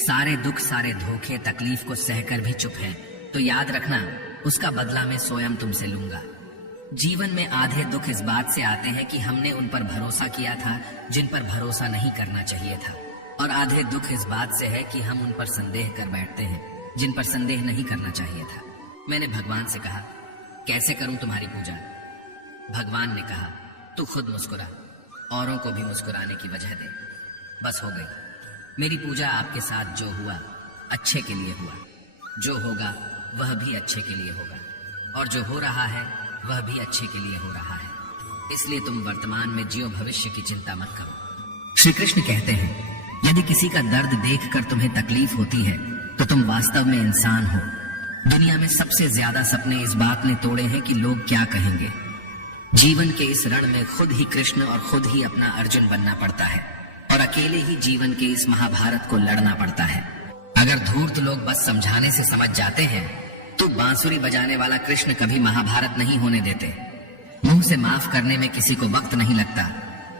सारे दुख, सारे धोखे, तकलीफ को सहकर भी चुप है, तो याद रखना उसका बदला मैं स्वयं तुमसे लूंगा। जीवन में आधे दुख इस बात से आते हैं कि हमने उन पर भरोसा किया था जिन पर भरोसा नहीं करना चाहिए था, और आधे दुख इस बात से है कि हम उन पर संदेह कर बैठते हैं जिन पर संदेह नहीं करना चाहिए था। मैंने भगवान से कहा, कैसे करूं तुम्हारी पूजा? भगवान ने कहा, तू खुद मुस्कुरा, औरों को भी मुस्कुराने की वजह दे। बस हो गई। मेरी पूजा आपके साथ जो हुआ अच्छे के लिए हुआ, जो होगा वह भी अच्छे के लिए होगा, और जो हो रहा है वह भी अच्छे के लिए हो रहा है। इसलिए तुम वर्तमान में जियो, भविष्य की चिंता मत करो। श्री कृष्ण कहते हैं, यदि किसी का दर्द देखकर तुम्हें तकलीफ होती है तो तुम वास्तव में इंसान हो। दुनिया में सबसे ज्यादा सपने इस बात ने तोड़े हैं कि लोग क्या कहेंगे। जीवन के इस रण में खुद ही कृष्ण और खुद ही अपना अर्जुन बनना पड़ता है, और अकेले ही जीवन के इस महाभारत को लड़ना पड़ता है। अगर धूर्त लोग बस समझाने से समझ जाते हैं तो बांसुरी बजाने वाला कृष्ण कभी महाभारत नहीं होने देते। मुंह से माफ करने में किसी को वक्त नहीं लगता,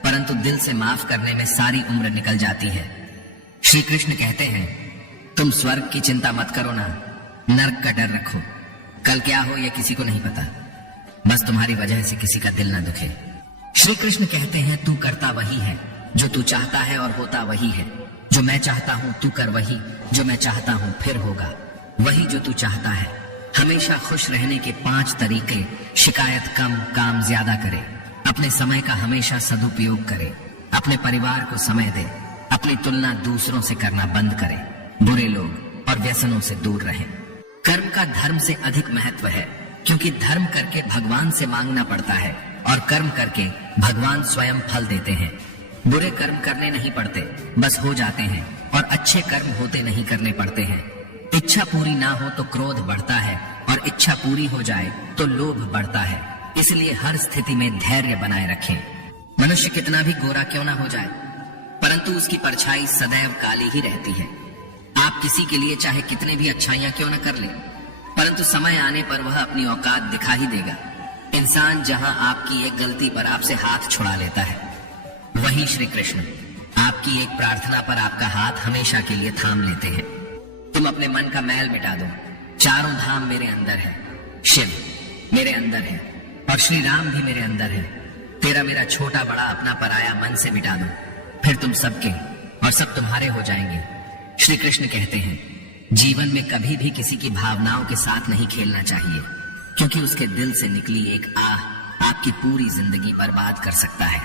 परंतु दिल से माफ करने में सारी उम्र निकल जाती है। श्री कृष्ण कहते हैं, तुम स्वर्ग की चिंता मत करो ना, नर्क का डर रखो। कल क्या हो यह किसी को नहीं पता, बस तुम्हारी वजह से किसी का दिल ना दुखे। श्री कृष्ण कहते हैं, तू करता वही है जो तू चाहता है, और होता वही है जो मैं चाहता हूं। तू कर वही जो मैं चाहता हूं, फिर होगा वही जो तू चाहता है। हमेशा खुश रहने के 5 तरीके। शिकायत कम, काम ज्यादा करे, अपने समय का हमेशा सदुपयोग करे, अपने परिवार को समय दे, अपनी तुलना दूसरों से करना बंद करे, बुरे लोग और व्यसनों से दूर रहे। कर्म का धर्म से अधिक महत्व है, क्योंकि धर्म करके भगवान से मांगना पड़ता है, और कर्म करके भगवान स्वयं फल देते हैं। बुरे कर्म करने नहीं पड़ते, बस हो जाते हैं, और अच्छे कर्म होते नहीं करने पड़ते हैं। इच्छा पूरी ना हो तो क्रोध बढ़ता है, और इच्छा पूरी हो जाए तो लोभ बढ़ता है। इसलिए हर स्थिति में धैर्य बनाए रखें। मनुष्य कितना भी गोरा क्यों ना हो जाए, परंतु उसकी परछाई सदैव काली ही रहती है। आप किसी के लिए चाहे कितने भी अच्छाइयां क्यों न कर ले, परंतु समय आने पर वह अपनी औकात दिखा ही देगा। इंसान जहां आपकी एक गलती पर आपसे हाथ छुड़ा लेता है, वही श्री कृष्ण आपकी एक प्रार्थना पर आपका हाथ हमेशा के लिए थाम लेते हैं। तुम अपने मन का मैल मिटा दो। चारों धाम मेरे अंदर है, शिव मेरे अंदर है, और श्री राम भी मेरे अंदर है। तेरा मेरा छोटा बड़ा अपना पराया मन से मिटा दो, फिर तुम सबके और सब तुम्हारे हो जाएंगे। श्री कृष्ण कहते हैं, जीवन में कभी भी किसी की भावनाओं के साथ नहीं खेलना चाहिए, क्योंकि उसके दिल से निकली एक आह आपकी पूरी जिंदगी बर्बाद कर सकता है।